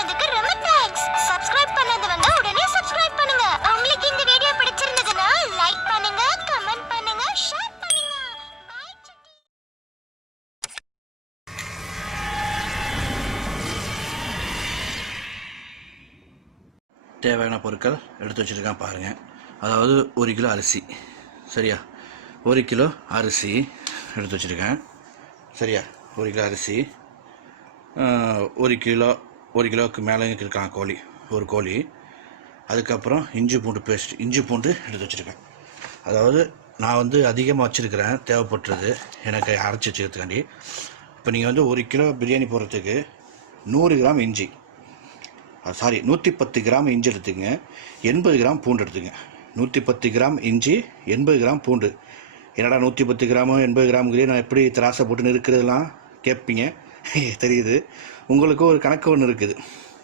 பண்ணதுக்கு ரொம்ப thanks. Subscribe பண்ணாதவங்க உடனே சப்ஸ்கிரைப் பண்ணுங்க. உங்களுக்கு இந்த வீடியோ பிடிச்சிருந்ததுன்னா லைக் பண்ணுங்க, கமெண்ட் பண்ணுங்க, ஷேர் பண்ணுங்க. பை சிட்டி. தேவையான பொருட்கள் எடுத்து வச்சுருக்கேன் பாருங்கள். அதாவது 1 கிலோ அரிசி, சரியா? 1 கிலோ அரிசி எடுத்து வச்சுருக்கேன், சரியா? 1 கிலோ அரிசி, 1 கிலோவுக்கு மேலே இருக்கான் கோழி, ஒரு கோழி. அதுக்கப்புறம் இஞ்சி பூண்டு பேஸ்ட், இஞ்சி பூண்டு எடுத்து வச்சுருக்கேன். அதாவது நான் வந்து அதிகமாக வச்சுருக்கிறேன், தேவைப்பட்டுறது எனக்கு அரைச்சி வச்சுக்கிறதுக்காண்டி. இப்போ நீங்கள் வந்து 1 கிலோ பிரியாணி போடுறதுக்கு 100 கிராம் இஞ்சி, 110 கிராம் இஞ்சி எடுத்துங்க, 80 கிராம் பூண்டு எடுத்துங்க. 110 கிராம் இஞ்சி, 80 கிராம் பூண்டு. என்னடா 110 கிராமோ 80 கிராமுக்குள்ளே நான் எப்படி திராசை போட்டு இருக்கிறதுலாம் கேட்பீங்க, தெரியுது. உங்களுக்கு ஒரு கணக்கு ஒன்று இருக்குது,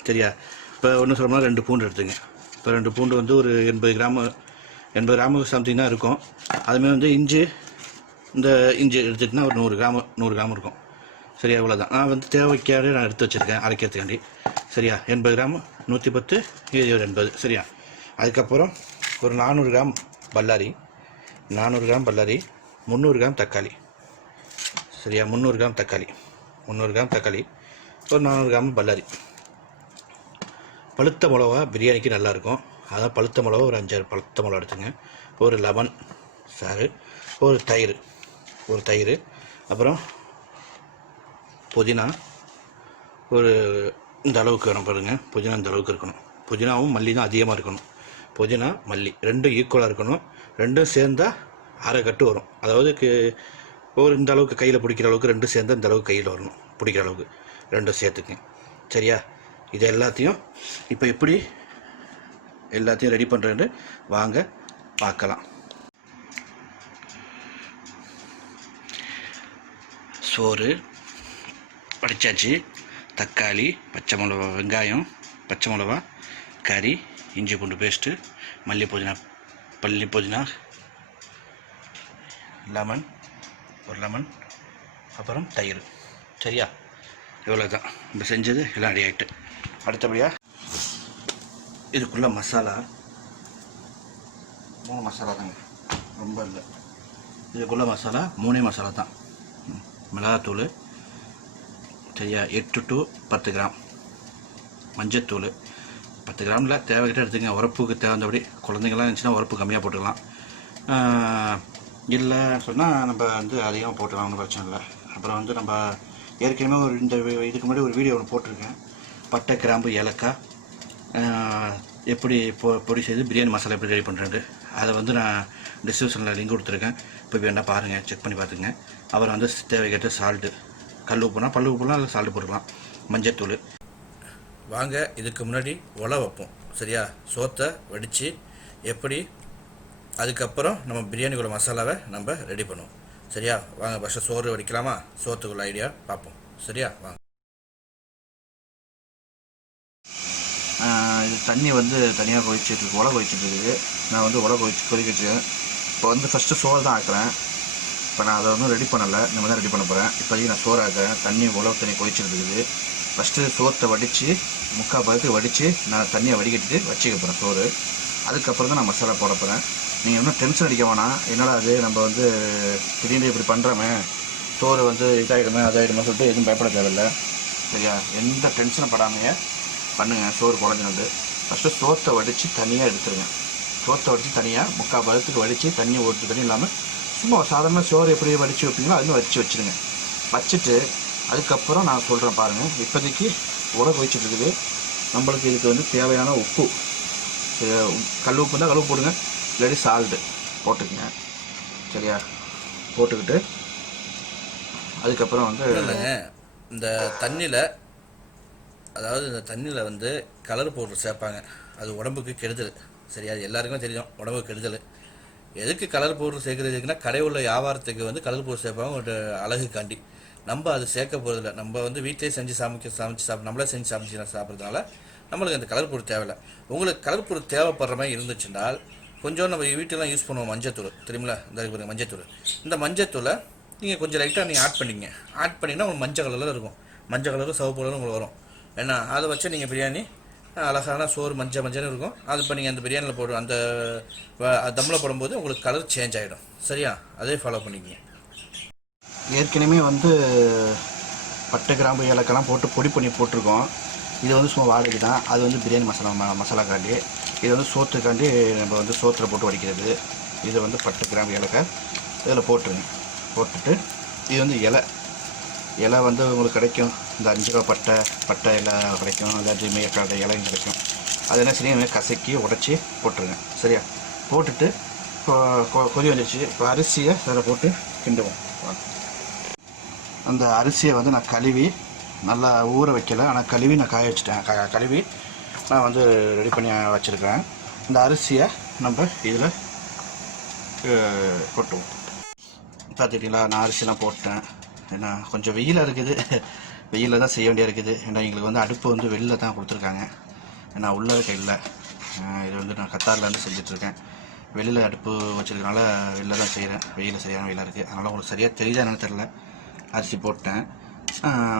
சரியா? இப்போ ஒன்று சொல்லணும்னா 2 பூண்டு எடுத்துங்க. இப்போ 2 பூண்டு வந்து ஒரு 80 கிராமுக்கு சம்திங் தான் இருக்கும். அதுமாதிரி வந்து இந்த இஞ்சி எடுத்துகிட்டிங்கன்னா ஒரு 100 கிராம் இருக்கும், சரியா? இவ்வளோதான். நான் வந்து தேவைக்காக நான் எடுத்து வச்சுருக்கேன் அரைக்கிறதுக்காண்டி, சரியா? 80 கிராம், 110, 80, சரியா? அதுக்கப்புறம் ஒரு 400 கிராம் பல்லாரி, 300 கிராம் தக்காளி, சரியா? 300 கிராம் தக்காளி, ஒரு 400 கிராம் பல்லாரி. பழுத்த மிளகா பிரியாணிக்கு நல்லாயிருக்கும், அதான் பழுத்த மிளகா ஒரு 5-6 பழுத்த மிளகா எடுத்துங்க. ஒரு லெமன் சாறு, ஒரு தயிர், அப்புறம் புதினா ஒரு இந்த அளவுக்கு வேணும் பாருங்கள். புதினா இந்த அளவுக்கு இருக்கணும். புதினாவும் மல்லி தான் அதிகமாக இருக்கணும். புதினா மல்லி ரெண்டும் ஈக்குவலாக இருக்கணும். ரெண்டும் சேர்ந்தால் அரை கட்டு வரும். அதாவது ஒரு இந்த அளவுக்கு கையில் பிடிக்கிற அளவுக்கு ரெண்டும் சேர்ந்தால் இந்த அளவுக்கு கையில் வரணும், பிடிக்கிற அளவுக்கு ரெண்டும் சேர்த்துக்குங்க, சரியா? இது எல்லாத்தையும் இப்போ எப்படி எல்லாத்தையும் ரெடி பண்ணுறேன்னு வாங்க பார்க்கலாம். சோறு வடிச்சாச்சு. தக்காளி, பச்சை மிளகா, வெங்காயம், பச்சை மிளகா, கறி, இஞ்சி பூண்டு பேஸ்ட்டு, மல்லி புதினா, ஒரு லெமன், அப்புறம் தயிர், சரியா? இவ்வளோ தான் இப்போ செஞ்சது எல்லாம் ரெடி ஆகிட்டு. அடுத்தபடியாக இதுக்குள்ளே மசாலா 3 மசாலா தாங்க, ரொம்ப இல்லை. இதுக்குள்ளே மசாலா 3 மசாலா தான். மிளகாத்தூள், சரியா? 8 to 10 கிராம். மஞ்சத்தூள் 10 கிராமில் தேவைக்கிட்ட எடுத்துங்க. உரப்புக்கு தேவைந்தபடி, குழந்தைங்கள்லாம் இருந்துச்சுன்னா உரப்பு கம்மியாக போட்டுக்கலாம். இல்லை சொன்னால் நம்ம வந்து அதிகமாக போட்டுக்கலாம், ஒன்றும் பிரச்சனை இல்லை. அப்புறம் வந்து நம்ம ஏற்கனவே இதுக்கு முன்னாடி ஒரு வீடியோ ஒன்று போட்டிருக்கேன். பட்டை, கிராம்பு, ஏலக்காய் எப்படி பொடி செய்து பிரியாணி மசாலா எப்படி ரெடி பண்ணுறது, அதை வந்து நான் டிஸ்கிரிப்ஷனில் லிங்க் கொடுத்துருக்கேன். இப்போ வேணால் பாருங்கள், செக் பண்ணி பார்த்துங்க. அப்புறம் வந்து தேவைக்கேற்ற சால்ட்டு, கல் உப்புனா பல்லு உப்புலாம் இல்லை சால்ட்டு போட்டுக்கலாம். மஞ்சத்தூள். வாங்க இதுக்கு முன்னாடி உலை வைப்போம், சரியா? சோத்தை வடித்து எப்படி அதுக்கப்புறம் நம்ம பிரியாணிக்குள்ள மசாலாவை நம்ம ரெடி பண்ணுவோம், சரியா? வாங்க ஃபஸ்ட்டு சோறு வடிக்கலாமா? சோத்துக்குள்ள ஐடியா பார்ப்போம், சரியா? வாங்க. இது தண்ணி வந்து தனியாக கொதிச்சிட்ருக்கு, உலை கொதிச்சிட்ருக்குது. நான் வந்து உலை கொதிக்கிச்சேன். இப்போ வந்து ஃபஸ்ட்டு சோறு தான் ஆக்குறேன். இப்போ நான் அதை ஒன்றும் ரெடி பண்ணலை, இந்த தான் ரெடி பண்ண போகிறேன். இப்போதைக்கு நான் சோறு ஆக்குறேன். உழவு தண்ணி கொதிச்சிருக்குது. ஃபஸ்ட்டு சோத்தை வடித்து 3/4 பதத்துக்கு வடித்து நான் தண்ணியை வடிகட்டிட்டு வச்சுக்க போகிறேன் சோறு. அதுக்கப்புறம் தான் நான் மசாலா போட போகிறேன். நீங்கள் இன்னும் டென்ஷன் அடிக்க வேணாம். என்னடா அது நம்ம வந்து திடீர்னு இப்படி பண்ணுறோமே, சோறு வந்து இதாகிடுமே அதாகிடுமே சொல்லிட்டு எதுவும் பயப்பட தேவையில்லை, சரியா? எந்த டென்ஷனும் படாமையே பண்ணுங்கள். சோறு குழஞ்சினது ஃபஸ்ட்டு சோத்தை வடித்து தனியாக எடுத்துருங்க. சோத்தை வடித்து தனியாக 3/4 பதத்துக்கு வடித்து தண்ணி ஒரு தண்ணி இல்லாமல் சும்மா சாதாரண சோறு எப்படி வடித்து வைப்பீங்களோ அதுவும் வச்சுருங்க. வச்சுட்டு அதுக்கப்புறம் நான் சொல்கிறேன் பாருங்கள். இப்போதைக்கு உலை கொதிச்சிட்ருக்குது. நம்மளுக்கு இதுக்கு வந்து தேவையான உப்பு, கல் உப்பு தான், கல் உப்பு போடுங்க, இல்லாட்டி சால்ட்டு போட்டுக்குங்க, சரியா? போட்டுக்கிட்டு அதுக்கப்புறம் வந்து இந்த தண்ணியில், அதாவது இந்த தண்ணியில் வந்து கலர் பவுடர் சேர்ப்பாங்க. அது உடம்புக்கு கெடுதல், சரியா? அது எல்லாருக்குமே தெரியும், உடம்புக்கு கெடுதல். எதுக்கு கலர் பவுடர் சேர்க்குறதுக்குன்னா, கடை உள்ள வியாபாரத்துக்கு வந்து கலர் பவுடர் சேர்ப்பாங்க ஒரு அழகுக்காண்டி. நம்ம அது சேர்க்க போகிறதில்ல. நம்ம வந்து வீட்டிலே செஞ்சு நம்மளே செஞ்சு சாப்பிட்றதுனால நம்மளுக்கு அந்த கலர் பொருள் தேவையில்லை. உங்களுக்கு கலர் பொருள் தேவைப்படுற மாதிரி இருந்துச்சுன்னால் கொஞ்சம் நம்ம வீட்டிலாம் யூஸ் பண்ணுவோம் மஞ்சத்தூள், தெரியுங்களா? இந்த மஞ்சத்தூள், இந்த மஞ்சத்தூளை நீங்கள் கொஞ்சம் லைட்டாக நீங்கள் ஆட் பண்ணிங்கன்னா உங்களுக்கு மஞ்சள் கலரில் இருக்கும். மஞ்சள் கலரும் சிவப்பு கலரும் உங்களுக்கு வரும். ஏன்னா அதை வச்சு நீங்கள் பிரியாணி அழகான சோறு மஞ்சள் இருக்கும். அது இப்போ நீங்கள் அந்த பிரியாணியில் போடும் அந்த தம்மில் போடும்போது உங்களுக்கு கலர் சேஞ்ச் ஆகிடும். சரியா? அதே ஃபாலோ பண்ணிக்கிங்க. ஏற்கனவே வந்து பட்டை கிராம்பு ஏலக்கெல்லாம் போட்டு பொடி பண்ணி போட்டிருக்கோம். இது வந்து சும்மா வாடகை தான். அது வந்து பிரியாணி மசாலாக்காண்டி. இது வந்து சோத்துக்காண்டி நம்ம வந்து சோத்தில் போட்டு வடிக்கிறது. இது வந்து பட்டை கிராம்பு ஏலக்காய் இதில் போட்டுருங்க. போட்டுட்டு இது வந்து இலை வந்து உங்களுக்கு கிடைக்கும். இந்த 5 ரூபா பட்டை இலை கிடைக்கும். இல்லாட்டி மேற்காடு இலையும் கிடைக்கும். அது என்ன சரியாக கசக்கி உடச்சி போட்டுருங்க. சரியா? போட்டுட்டு கொதி வந்துடுச்சு. இப்போ அரிசியை அதில் போட்டு கிண்டுவோம். அந்த அரிசியை வந்து நான் கழுவி நல்லா ஊற வைக்கலை, ஆனால் கழுவி நான் காய வச்சுட்டேன். கழுவி நான் வந்து ரெடி பண்ணி வச்சுருக்கேன். இந்த அரிசியை நம்ம இதில் கொட்டுவோம். பார்த்துக்கிட்டீங்களா? நான் அரிசிலாம் போட்டேன். ஏன்னா கொஞ்சம் வெயிலாக இருக்குது. வெயிலில் தான் செய்ய வேண்டியா இருக்குது. ஏன்னா எங்களுக்கு வந்து அடுப்பு வந்து வெளியில் தான் கொடுத்துருக்காங்க. ஏன்னா உள்ளே இருக்க இல்லை. இது வந்து நான் கத்தாரிலேருந்து செஞ்சிட்ருக்கேன். வெளியில் அடுப்பு வச்சுருக்கனால வெளியில் தான் செய்கிறேன். வெயிலில் சரியான வெயிலாக இருக்குது. அதனால் உங்களுக்கு சரியாக தெரியுதா என்னன்னு தெரில. அரிசி போட்டேன்.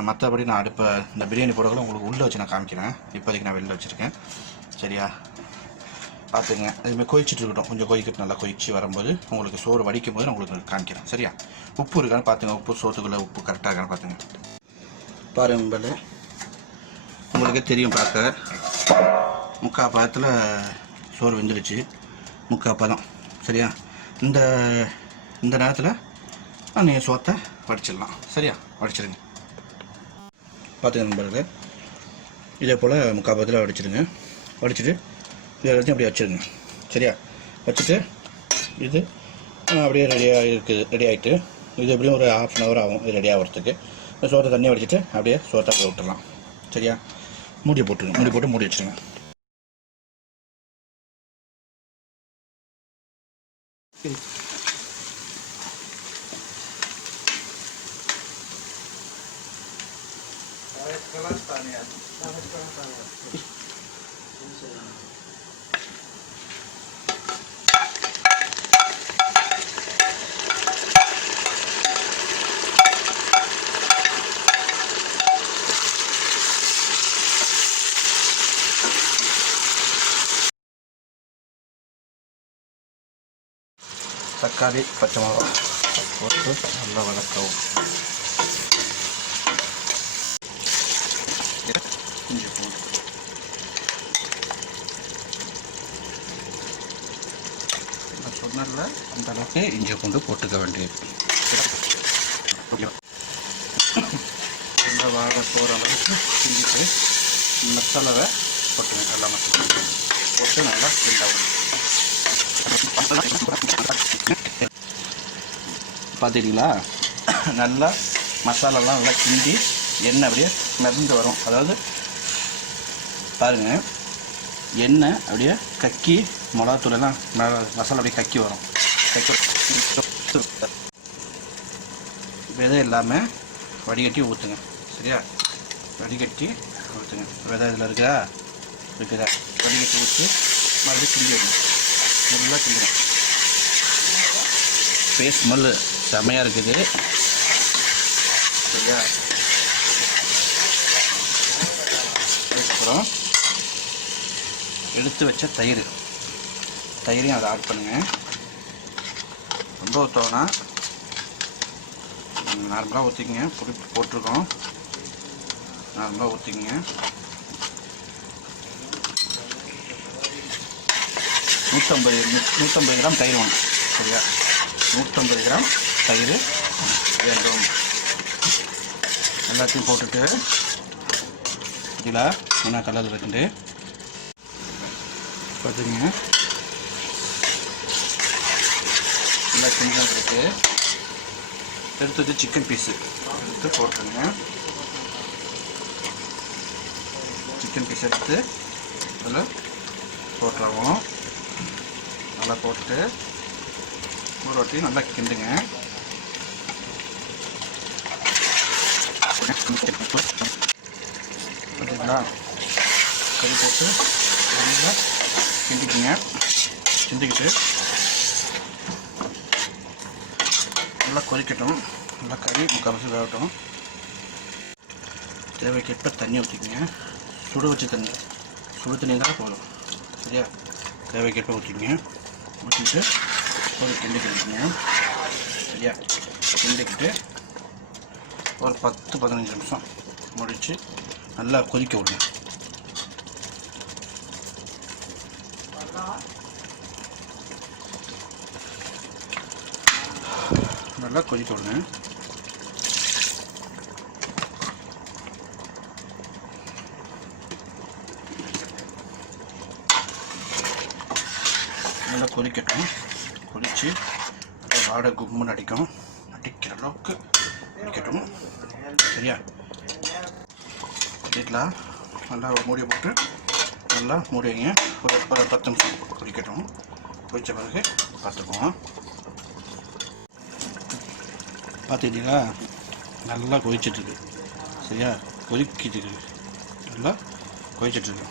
மற்றபடி நான் அடுப்பை இந்த பிரியாணி போடக்கூட உங்களுக்கு உள்ளே வச்சு நான் காமிக்கிறேன். இப்போதைக்கு நான் வெளியில் வச்சுருக்கேன். சரியா? பார்த்துங்க. இதுமாதிரி கொதிச்சுட்டு இருக்கட்டும். கொஞ்சம் கொதிக்கட்டு நல்லா கொதிச்சு வரும்போது உங்களுக்கு சோறு வடிக்கும் போது நான் உங்களுக்கு காமிக்கிறேன். சரியா? உப்பு இருக்கான்னு பார்த்துங்க. உப்பு சோத்துக்குள்ளே உப்பு கரெக்டாக இருக்கான்னு பார்த்துங்க. பாருங்கள், உங்களுக்கே தெரியும். பார்க்க 3/4 பதத்தில் சோறு வெந்துடுச்சு. 3/4 பதம். சரியா? இந்த நேரத்தில் நீங்கள் சோத்தை வடிச்சிடலாம். சரியா? வடிச்சிடுங்க. பார்த்துங்க நண்பர்களே, இதே போல் 3/4 பதத்தில் வடிச்சிடுங்க. வடிச்சிட்டு இதை எல்லாத்தையும் அப்படியே வச்சுருங்க. சரியா? வச்சுட்டு இது அப்படியே ரெடி ஆகிட்டு இது எப்படியும் ஒரு 1/2 hour ஆகும் இது ரெடி ஆகிறதுக்கு. சோத்தை தண்ணி வடிச்சிட்டு அப்படியே சோத்தை போய் விட்டுடலாம். சரியா? மூடி போட்டு மூடி வச்சுருங்க. தக்காளி பச்சை மிளகா போட்டு நல்லா வதக்கவும். இஞ்சி பூண்டு நான் சொன்னதில்ல அந்த அளவுக்கு இஞ்சி பூண்டு போட்டுக்க வேண்டியது. நல்லா வாழை போகிற அளவுக்கு கிண்டிட்டு மசாலாவை போட்டுங்க. நல்லா மசாலா போட்டு நல்லா கிண்டாகும். பார்த்துக்கிட்டீங்களா? நல்லா மசாலாலாம் நல்லா கிண்டி எண்ணெய் அப்படியே மிதந்து வரும். அதாவது பாருங்கள், எண்ணெய் அப்படியே கக்கி மிளகாத்தூளெல்லாம் மசாலா அப்படியே கக்கி வரும். விதை இல்லாமல் வடிகட்டி ஊற்றுங்க. சரியா? வடிகட்டி ஊற்றுங்க. விதை இதில் இருக்குதா? வடிகட்டி ஊற்றி மறுபடியும் கிண்டி வைக்கணும். நல்லா கிண்டணும். பேஸ்ட் ஸ்மெல்லு செமையாக இருக்குது. சரியா? அதுக்கப்புறம் எடுத்து வச்ச தயிரையும் அதை ஆட் பண்ணுங்கள். ரொம்ப ஊற்றோன்னா நார்மலாக ஊற்றிக்கங்க. பொடி போட்டிருக்கோம். நார்மலாக ஊற்றிக்கங்க. 150 கிராம் தயிர் வேணும். சரியா? 150 கிராம் தயிர் வேண்டும். எல்லாத்தையும் போட்டுட்டு இதில் என்ன கலர் இருக்குண்டு பார்த்துங்க. நல்லா கிண்டல் இருக்கு. எடுத்து வச்சு சிக்கன் பீஸு எடுத்து போட்டுருங்க. சிக்கன் பீஸ் எடுத்து அதில் போட்டுருவோம். நல்லா போட்டு ஒரு வாட்டி நல்லா கிண்டுங்க. பார்த்தீங்களா? கறி போட்டு நல்லா கிண்டிக்கிங்க. கிண்டிக்கிட்டு நல்லா கொதிக்கட்டும். நல்லா கறி 3/4 வேகட்டும். தேவைக்கேற்ப தண்ணி ஊற்றிக்கங்க. சுட வச்ச தண்ணி, சுடு தண்ணி தான் போதும். சரியா? தேவைக்கேற்ப ஊற்றிக்கங்க. ஊற்றிட்டு ஒரு கிண்டிக்கிட்டுங்க. சரியா? கிண்டிக்கிட்டு ஒரு 10-15 நிமிஷம் முடித்து நல்லா கொதிக்க விடுங்க. நல்லா கொதிக்க விடுங்க. நல்லா கொதிக்கட்டும். கொதித்து வாடை கும்முன்னு அடிக்கும். அடிக்கிற அளவுக்கு கொதிக்கட்டும். சரியா? கொதிக்கலாம். நல்லா மூடியை போட்டு நல்லா மூடி வைங்க. ஒரு 10 நிமிஷம் கொதிக்கட்டும். கொதித்த பிறகு பார்த்துக்குவோம். பார்த்துக்கிட்டீங்களா? நல்லா கொதிச்சிட்ருக்கு. சரியா? கொதிக்கிட்டு நல்லா கொதிச்சிட்ருக்கு.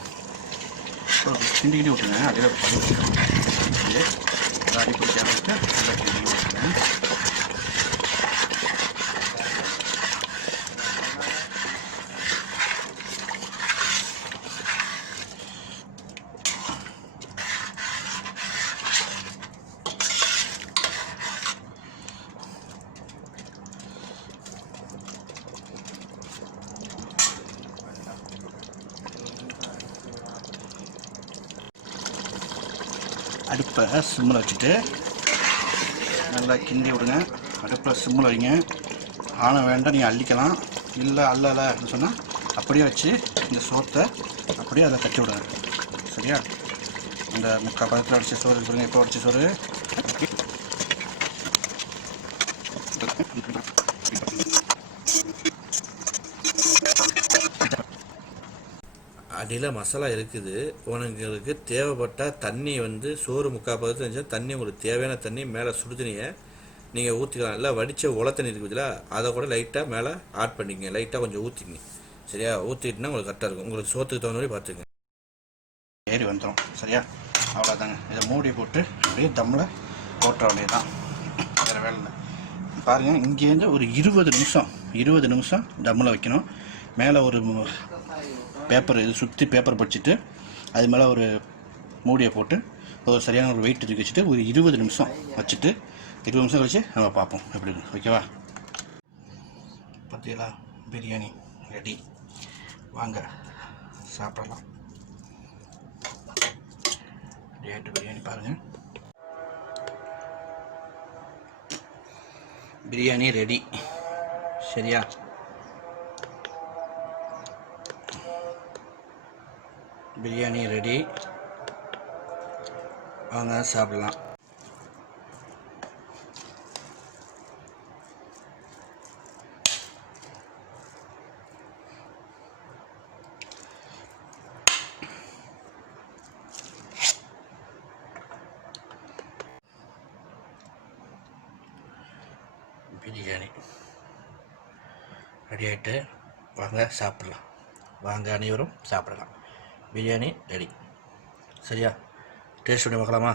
கிண்டி விட்டுருங்க. அதே அடி பிடிக்காம நல்லா கிண்டி விட்டுருங்க. அடுப்பை சிம்மில் வச்சுட்டு நல்லா கிண்டி விடுங்க. அடுப்பை சிம்மில் வைங்க. ஆணம் வேண்டாம், நீங்கள் அள்ளிக்கலாம். இல்லை அல்லலை அப்படின்னு சொன்னால் அப்படியே வச்சு இந்த சோத்தை அப்படியே அதை கட்டி விடுங்க. சரியா? இந்த முக்கால் பதத்தில் அடித்த சோறு இருக்குங்க. இப்போ அடித்த சோறு அடியில் மசாலா இருக்குது. உங்களுக்கு தேவைப்பட்டால் தண்ணி வந்து சோறு முக்கால் பதத்தில் இருந்துச்சுன்னா தண்ணி உங்களுக்கு தேவையான தண்ணி மேலே சுடு தண்ணியை நீங்கள் ஊற்றிக்கலாம். இல்லை வடித்த உல தண்ணி இருக்குதுல்ல, அதை கூட லைட்டாக மேலே ஆட் பண்ணிக்கங்க. லைட்டாக கொஞ்சம் ஊற்றிங்க. சரியா? ஊற்றிட்டுனா உங்களுக்கு கரெக்டாக இருக்கும். உங்களுக்கு சோத்துக்கு தகுந்த மாதிரி பார்த்துங்க. ஏறி வந்துடும். சரியா? அவ்வளோதாங்க. இதை மூடி போட்டு அப்படியே தம்மில் போட்டுற வேண்டியதான். வேறு வேலை இல்லை. பாருங்கள், இங்கேருந்து ஒரு 20 நிமிஷம் தம்மில் வைக்கணும். மேலே ஒரு பேப்பர், இது சுற்றி பேப்பர் படிச்சுட்டு அது மேலே ஒரு மூடியை போட்டு ஒரு சரியான ஒரு வெயிட் தூக்கி வச்சுட்டு ஒரு 20 நிமிஷம் வச்சுட்டு 20 நிமிஷம் கழிச்சு நம்ம பார்ப்போம் எப்படி இருக்கு. ஓகேவா? பார்த்தீங்களா? பிரியாணி ரெடி. வாங்க சாப்பிடலாம். பிரியாணி பாருங்கள். பிரியாணி ரெடி. சரியா? பிரியாணி ரெடி. வாங்க சாப்பிடலாம். பிரியாணி ரெடி ஆகிட்டு வாங்க சாப்பிடலாம். வாங்க அனைவரும் சாப்பிடலாம். பிரியாணி ரெடி. சரியா? டேஸ்ட் பண்ணி பார்க்கலாமா?